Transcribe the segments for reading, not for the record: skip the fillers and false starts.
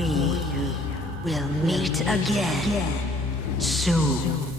We will meet again soon.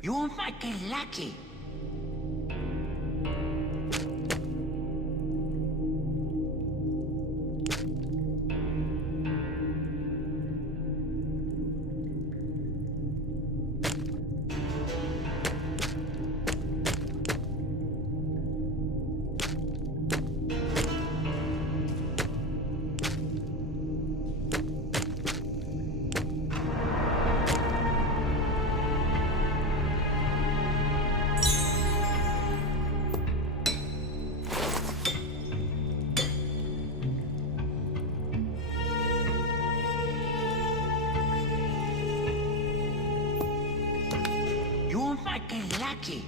You might get lucky. You might get lucky.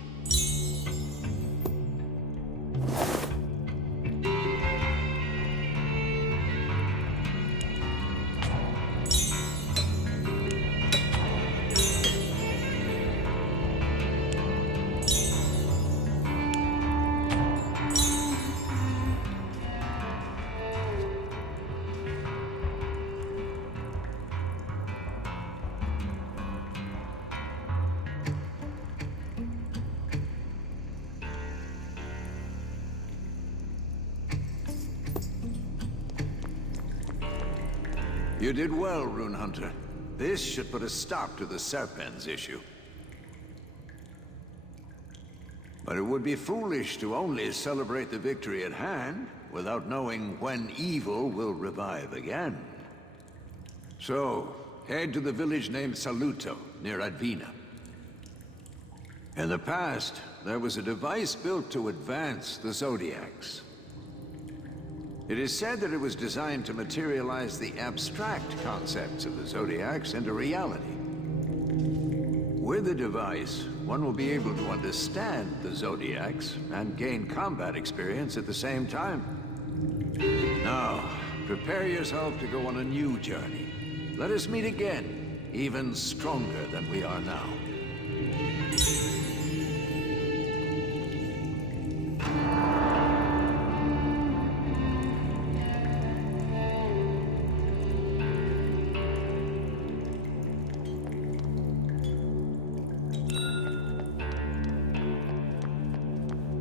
You did well, Rune Hunter. This should put a stop to the Serpents issue. But it would be foolish to only celebrate the victory at hand without knowing when evil will revive again. So, head to the village named Saluto, near Advina. In the past, there was a device built to advance the Zodiacs. It is said that it was designed to materialize the abstract concepts of the Zodiacs into reality. With the device, one will be able to understand the Zodiacs and gain combat experience at the same time. Now, prepare yourself to go on a new journey. Let us meet again, even stronger than we are now.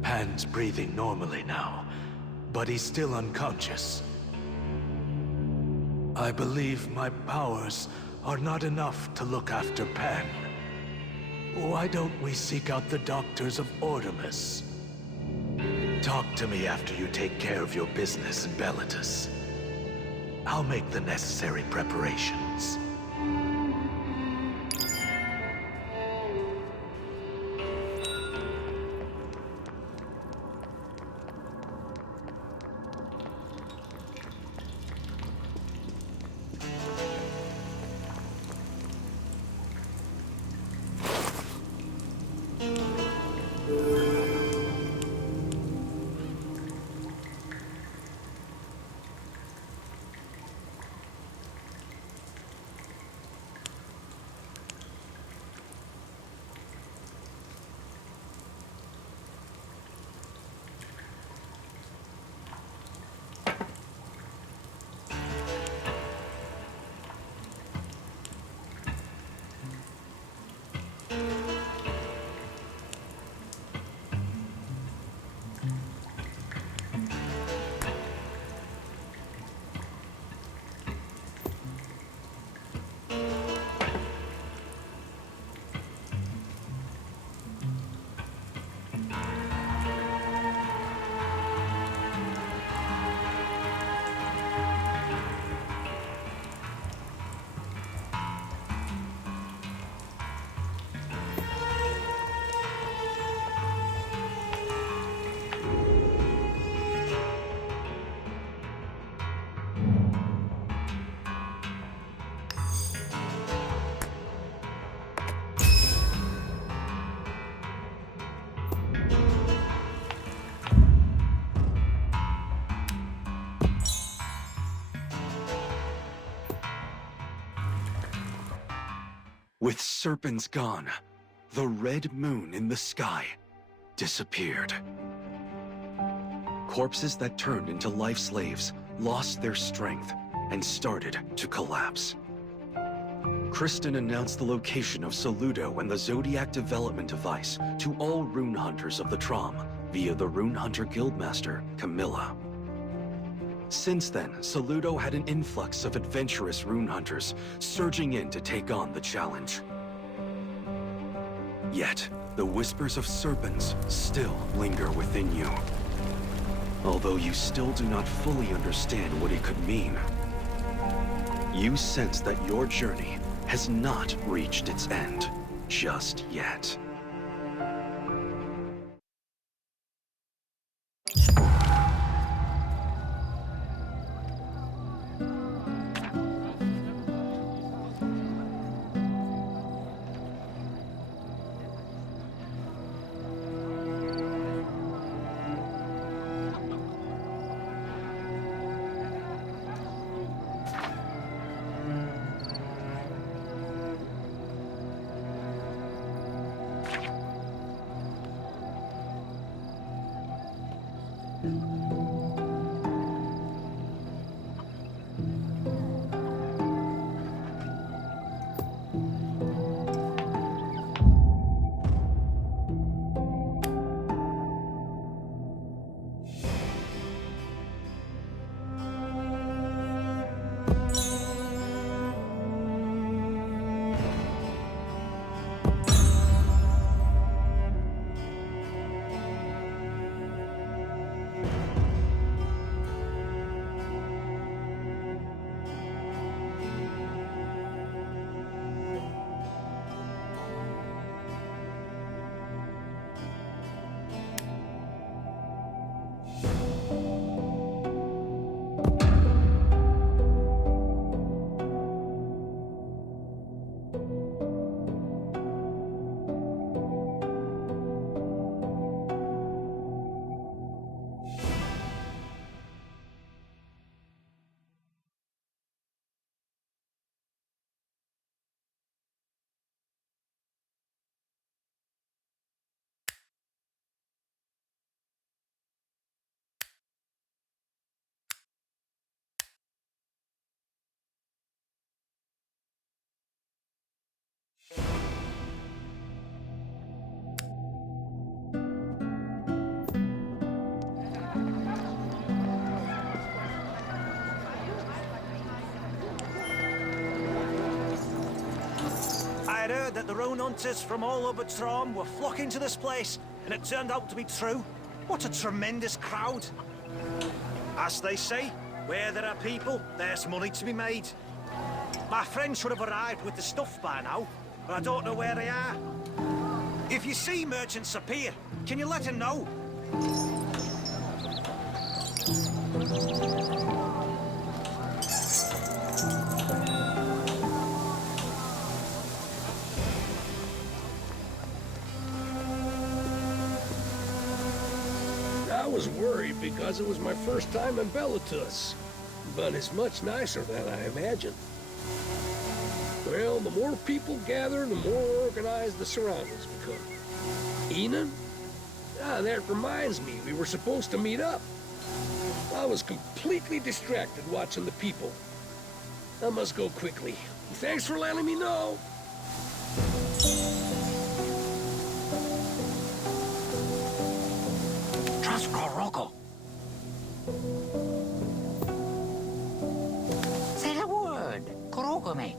Pan's breathing normally now, but he's still unconscious. I believe my powers are not enough to look after Pan. Why don't we seek out the doctors of Ordemus? Talk to me after you take care of your business in Bellatus. I'll make the necessary preparations. With serpents gone, the red moon in the sky disappeared. Corpses that turned into life slaves lost their strength and started to collapse. Kristen announced the location of Saludo and the Zodiac development device to all rune hunters of the Trom via the rune hunter guildmaster, Camilla. Since then, Saludo had an influx of adventurous rune hunters surging in to take on the challenge. Yet, the whispers of serpents still linger within you. Although you still do not fully understand what it could mean, you sense that your journey has not reached its end just yet. I had heard that the rune hunters from all over Trom were flocking to this place, and it turned out to be true. What a tremendous crowd. As they say, where there are people, there's money to be made. My friend should have arrived with the stuff by now, but I don't know where they are. If you see merchants appear, can you let him know? I was worried because it was my first time in Bellatus, but it's much nicer than I imagined. Well, the more people gather, the more organized the surroundings become. Enan? Ah, that reminds me, we were supposed to meet up. I was completely distracted watching the people. I must go quickly. Thanks for letting me know. Rocco. Say the word. Kuroko make.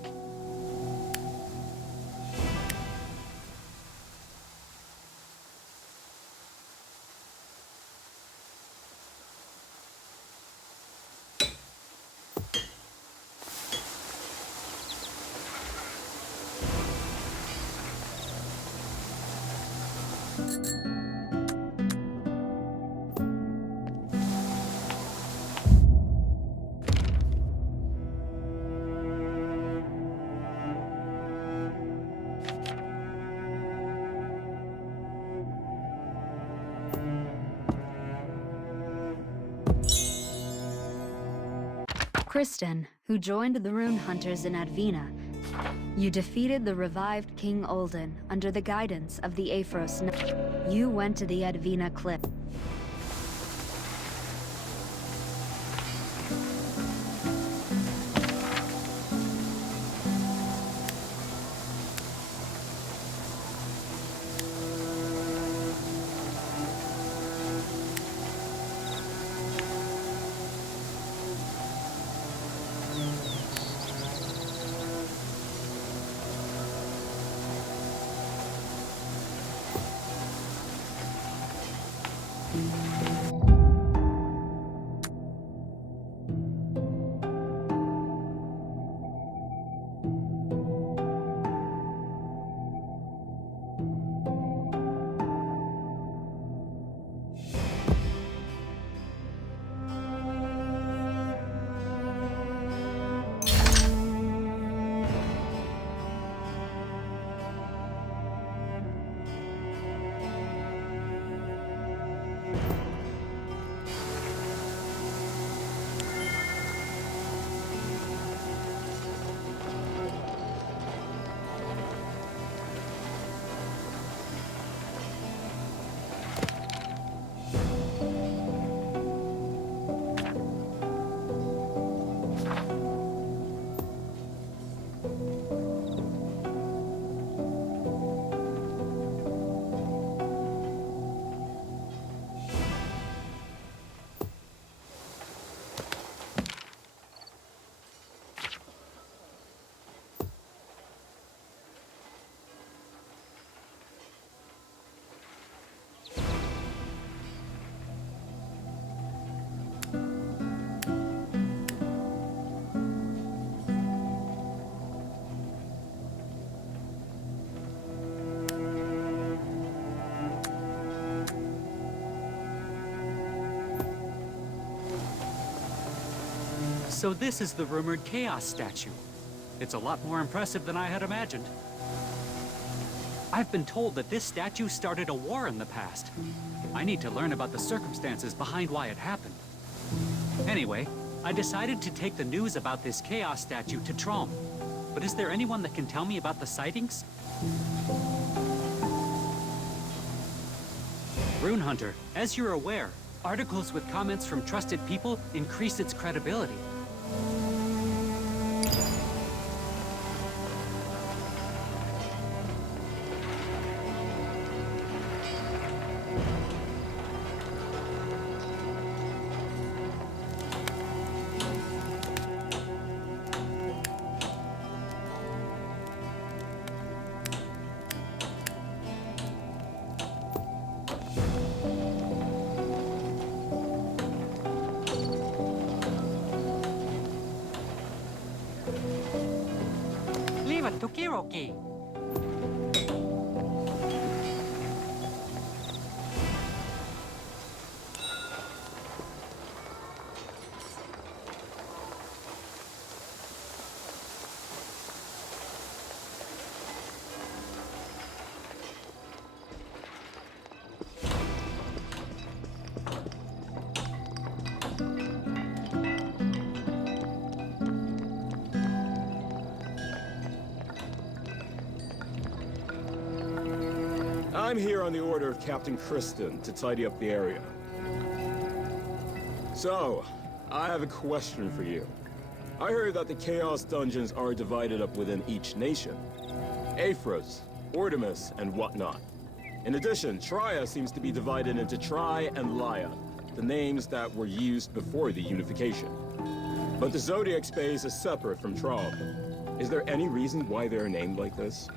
Kristen, who joined the Rune Hunters in Advena, You defeated the revived King Olden under the guidance of the Aphros. You went to the Advina Cliff. So this is the rumored Chaos statue. It's a lot more impressive than I had imagined. I've been told that this statue started a war in the past. I need to learn about the circumstances behind why it happened. Anyway, I decided to take the news about this Chaos statue to Trom. But is there anyone that can tell me about the sightings? Rune Hunter, as you're aware, articles with comments from trusted people increase its credibility. Leave it to Kiroki. I'm here on the order of Captain Kristen to tidy up the area. So, I have a question for you. I heard that the Chaos dungeons are divided up within each nation. Aphros, Ordemus, and whatnot. In addition, Triya seems to be divided into Tri and Laya, the names that were used before the unification. But the Zodiac space is separate from Trom. Is there any reason why they're named like this?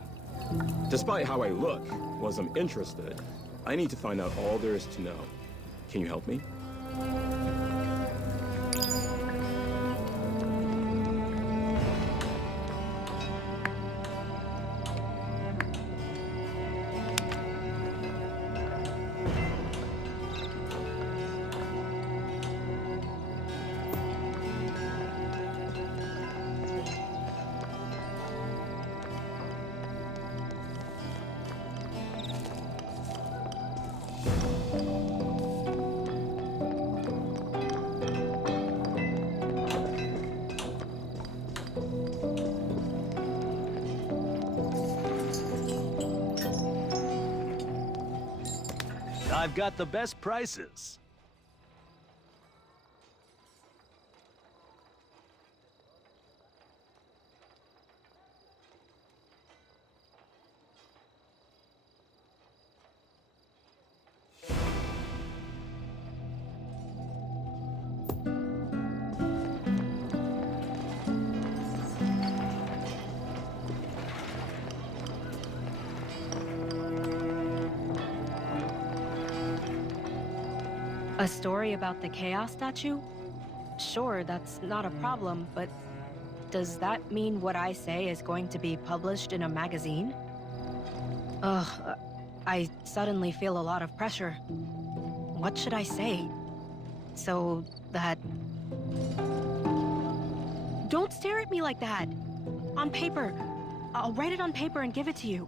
Despite how I look, once I'm interested, I need to find out all there is to know. Can you help me? I've got the best prices. A story about the Chaos statue? Sure, that's not a problem, but does that mean what I say is going to be published in a magazine? Ugh, I suddenly feel a lot of pressure. What should I say? So that... Don't stare at me like that! On paper. I'll write it on paper and give it to you.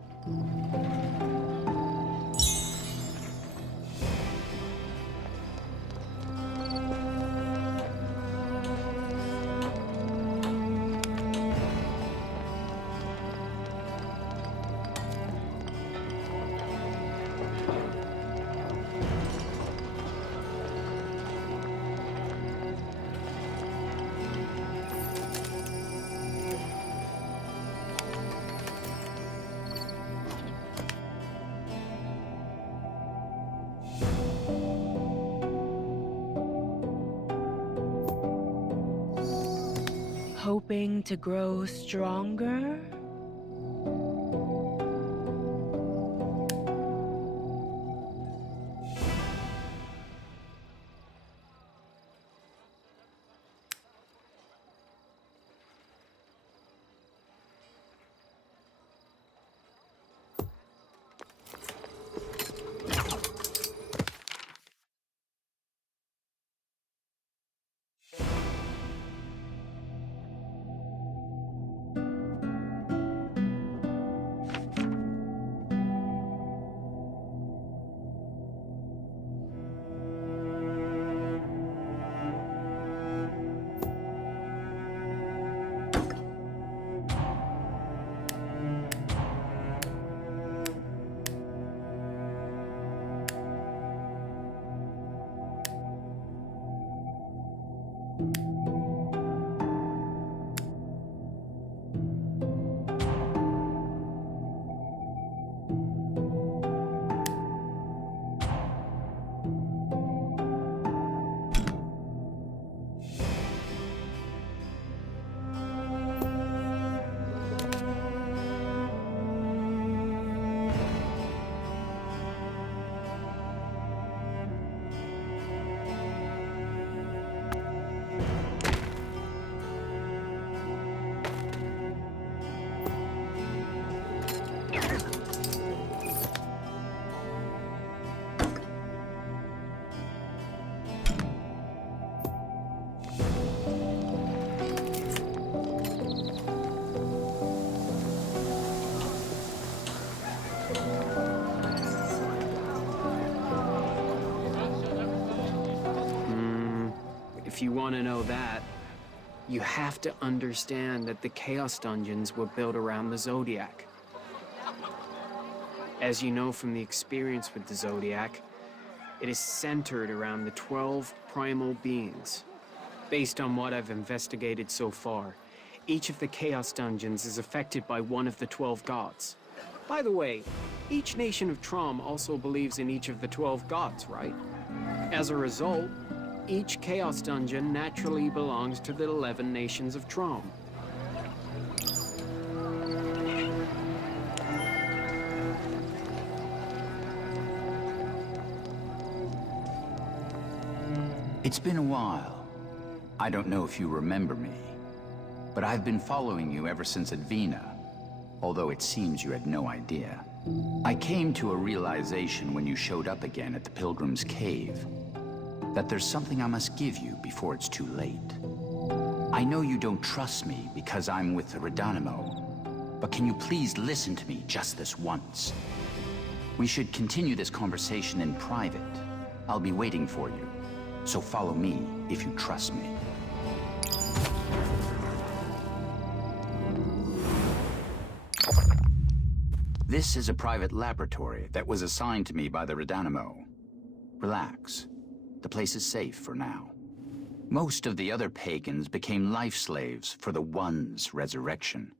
Hoping to grow stronger? If you want to know that, you have to understand that the Chaos Dungeons were built around the Zodiac. As you know from the experience with the Zodiac, it is centered around the 12 primal beings. Based on what I've investigated so far, each of the Chaos Dungeons is affected by one of the 12 gods. By the way, each nation of Trom also believes in each of the 12 gods, right? As a result, each Chaos Dungeon naturally belongs to the 11 nations of Trom. It's been a while. I don't know if you remember me, but I've been following you ever since Advina, although it seems you had no idea. I came to a realization when you showed up again at the Pilgrim's Cave, that there's something I must give you before it's too late. I know you don't trust me because I'm with the Redanimo, but can you please listen to me just this once? We should continue this conversation in private. I'll be waiting for you, so follow me if you trust me. This is a private laboratory that was assigned to me by the Redanimo. Relax. The place is safe for now. Most of the other pagans became life slaves for the One's resurrection.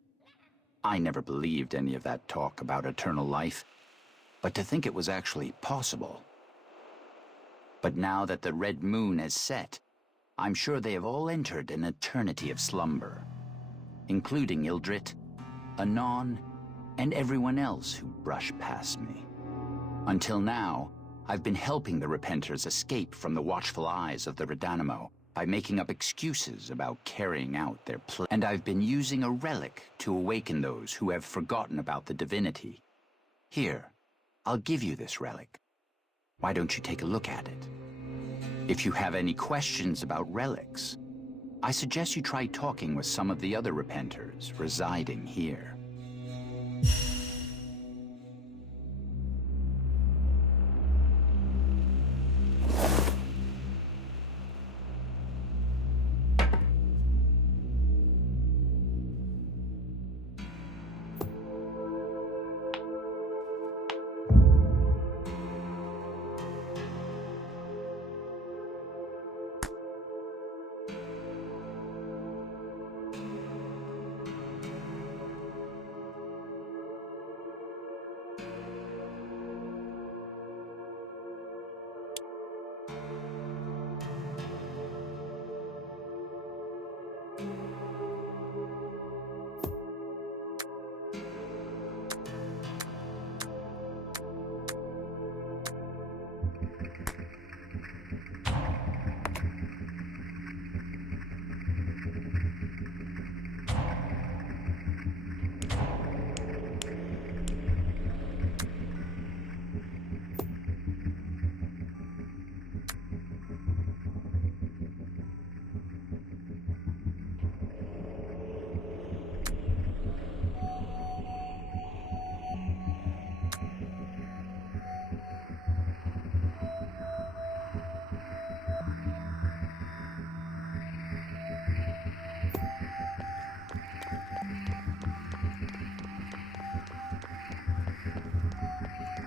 I never believed any of that talk about eternal life, but to think it was actually possible. But now that the red moon has set, I'm sure they have all entered an eternity of slumber, including Ildrit, Anon, and everyone else who brushed past me. Until now, I've been helping the Repenters escape from the watchful eyes of the Redanimo by making up excuses about carrying out their plan. And I've been using a relic to awaken those who have forgotten about the divinity. Here, I'll give you this relic. Why don't you take a look at it? If you have any questions about relics, I suggest you try talking with some of the other Repenters residing here.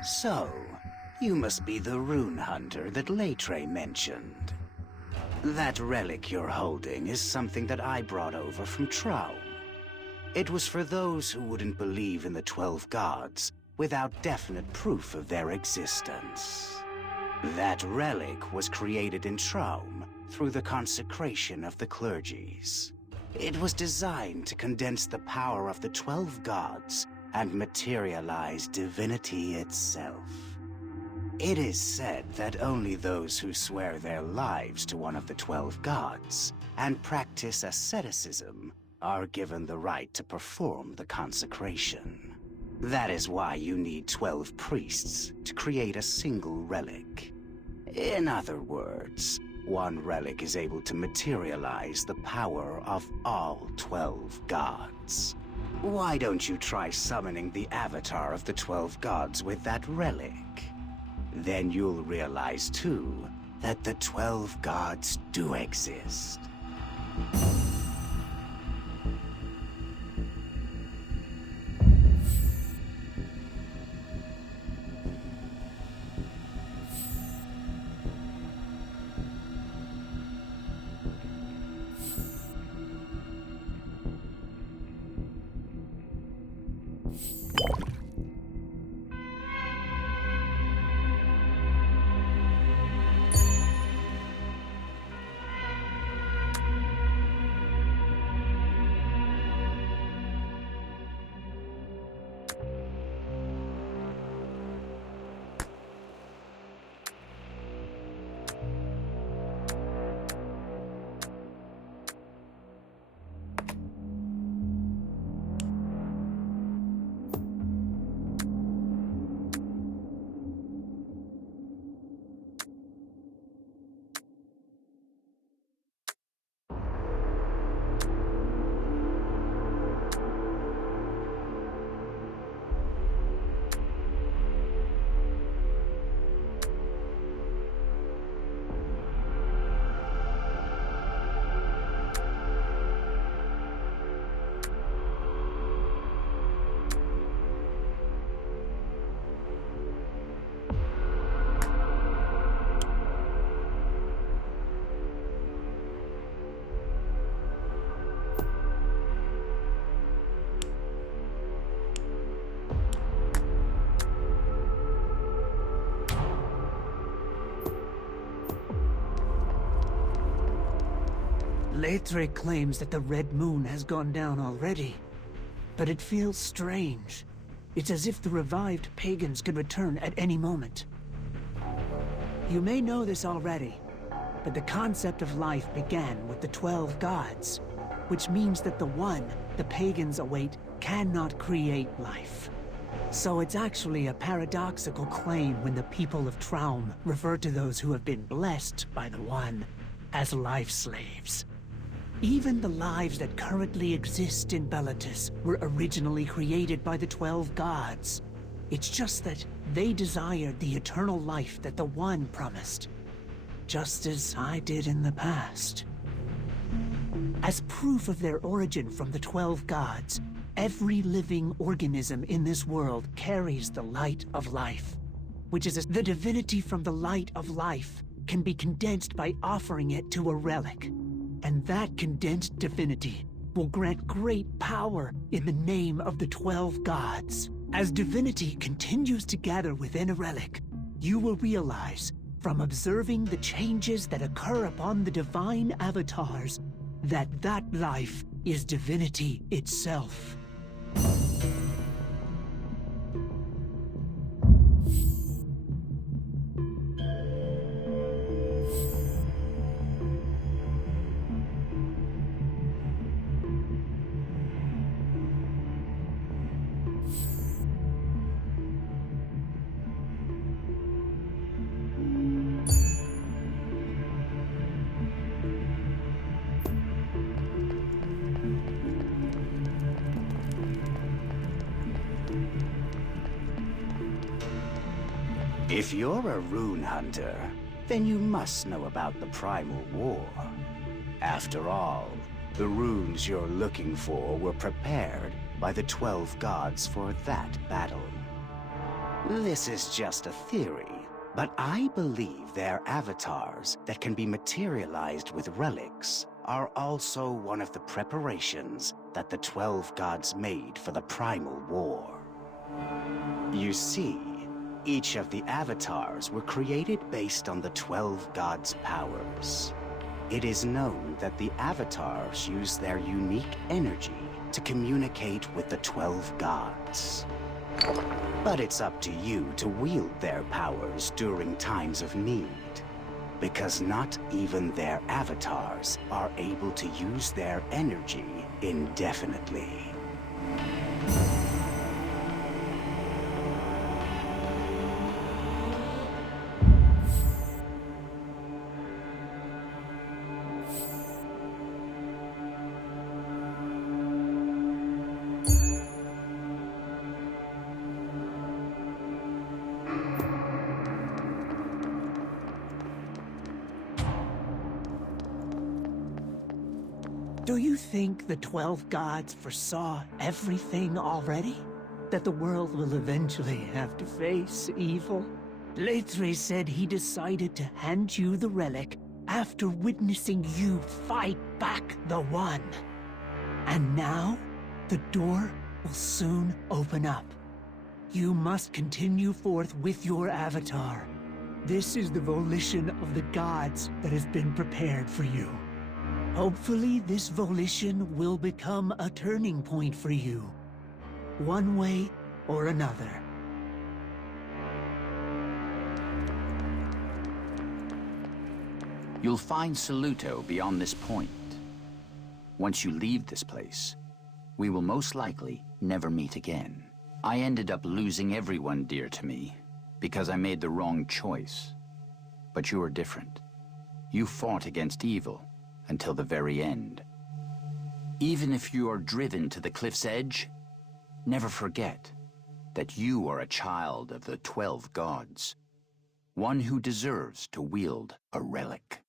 So, you must be the rune hunter that Leitre mentioned. That relic you're holding is something that I brought over from Traum. It was for those who wouldn't believe in the 12 gods without definite proof of their existence. That relic was created in Traum through the consecration of the clergies. It was designed to condense the power of the 12 gods and materialize divinity itself. It is said that only those who swear their lives to one of the 12 gods and practice asceticism are given the right to perform the consecration. That is why you need 12 priests to create a single relic. In other words, one relic is able to materialize the power of all 12 gods. Why don't you try summoning the avatar of the 12 gods with that relic? Then you'll realize, too, that the 12 gods do exist. Leitre claims that the Red Moon has gone down already, but it feels strange. It's as if the revived pagans could return at any moment. You may know this already, but the concept of life began with the 12 gods, which means that the one the pagans await cannot create life. So it's actually a paradoxical claim when the people of Traum refer to those who have been blessed by the One as life slaves. Even the lives that currently exist in Bellatus were originally created by the 12 gods. It's just that they desired the eternal life that the One promised, just as I did in the past. As proof of their origin from the 12 gods, every living organism in this world carries the light of life, which is the divinity from the light of life can be condensed by offering it to a relic. And that condensed divinity will grant great power in the name of the 12 gods. As divinity continues to gather within a relic, you will realize, from observing the changes that occur upon the divine avatars, that life is divinity itself. If you're a rune hunter, then you must know about the Primal War. After all, the runes you're looking for were prepared by the 12 gods for that battle. This is just a theory, but I believe their avatars that can be materialized with relics are also one of the preparations that the 12 gods made for the Primal War. You see, each of the avatars were created based on the 12 gods' powers. It is known that the avatars use their unique energy to communicate with the 12 gods. But it's up to you to wield their powers during times of need, because not even their avatars are able to use their energy indefinitely. Do you think the 12 gods foresaw everything already? That the world will eventually have to face evil? Leitre said he decided to hand you the relic after witnessing you fight back the One. And now, the door will soon open up. You must continue forth with your avatar. This is the volition of the gods that has been prepared for you. Hopefully, this volition will become a turning point for you, one way or another. You'll find Saluto beyond this point. Once you leave this place, we will most likely never meet again. I ended up losing everyone dear to me because I made the wrong choice. But you are different. You fought against evil until the very end. Even if you are driven to the cliff's edge, never forget that you are a child of the 12 gods, one who deserves to wield a relic.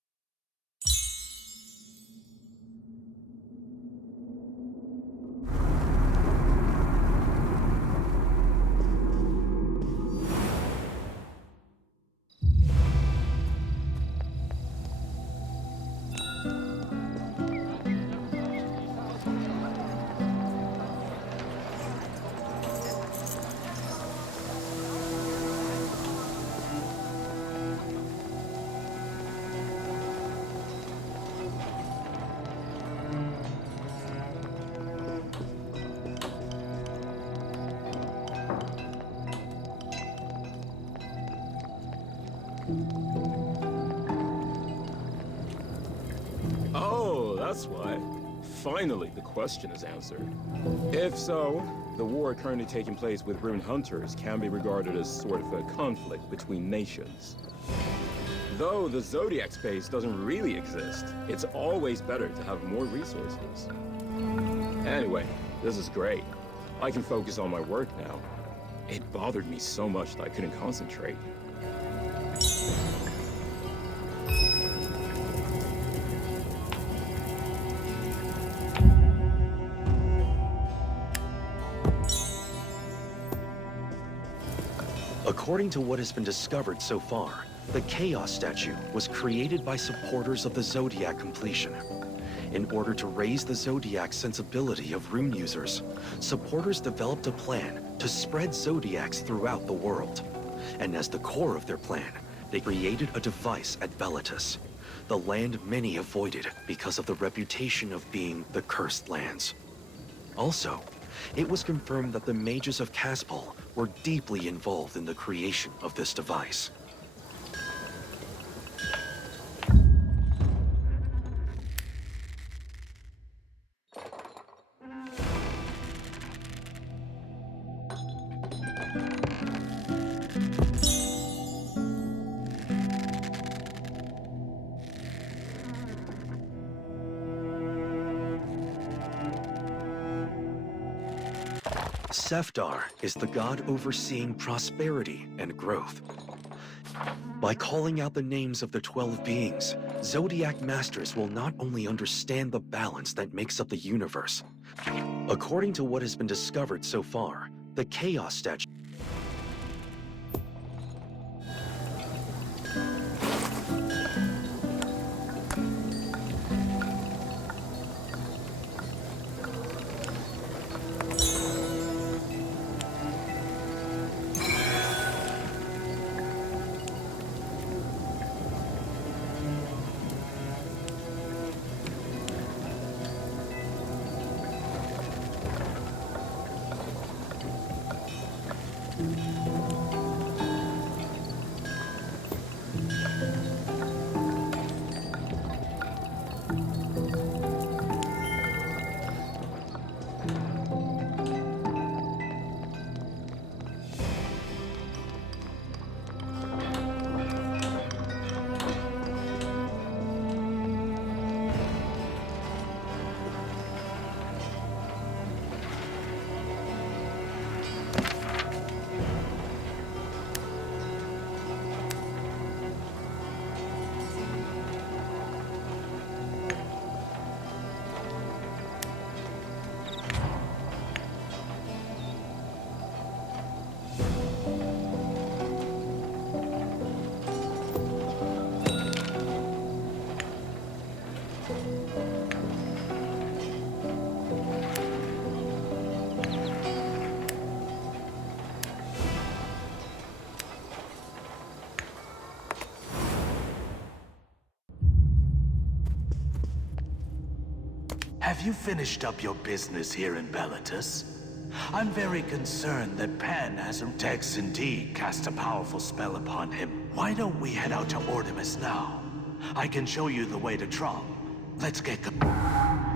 that's why. Finally, the question is answered. If so, the war currently taking place with rune hunters can be regarded as sort of a conflict between nations. Though the Zodiac space doesn't really exist, it's always better to have more resources. Anyway, this is great. I can focus on my work now. It bothered me so much that I couldn't concentrate. According to what has been discovered so far, the Chaos Statue was created by supporters of the Zodiac completion. In order to raise the Zodiac sensibility of rune users, supporters developed a plan to spread Zodiacs throughout the world. And as the core of their plan, they created a device at Velitas, the land many avoided because of the reputation of being the Cursed Lands. Also, it was confirmed that the mages of Caspol were deeply involved in the creation of this device. Sefdar is the god overseeing prosperity and growth. By calling out the names of the 12 beings, Zodiac Masters will not only understand the balance that makes up the universe. According to what has been discovered so far, the Chaos Statue Have you finished up your business here in Velitas? I'm very concerned that Pan has Tex indeed cast a powerful spell upon him. Why don't we head out to Ordemus now? I can show you the way to Trom. Let's get going.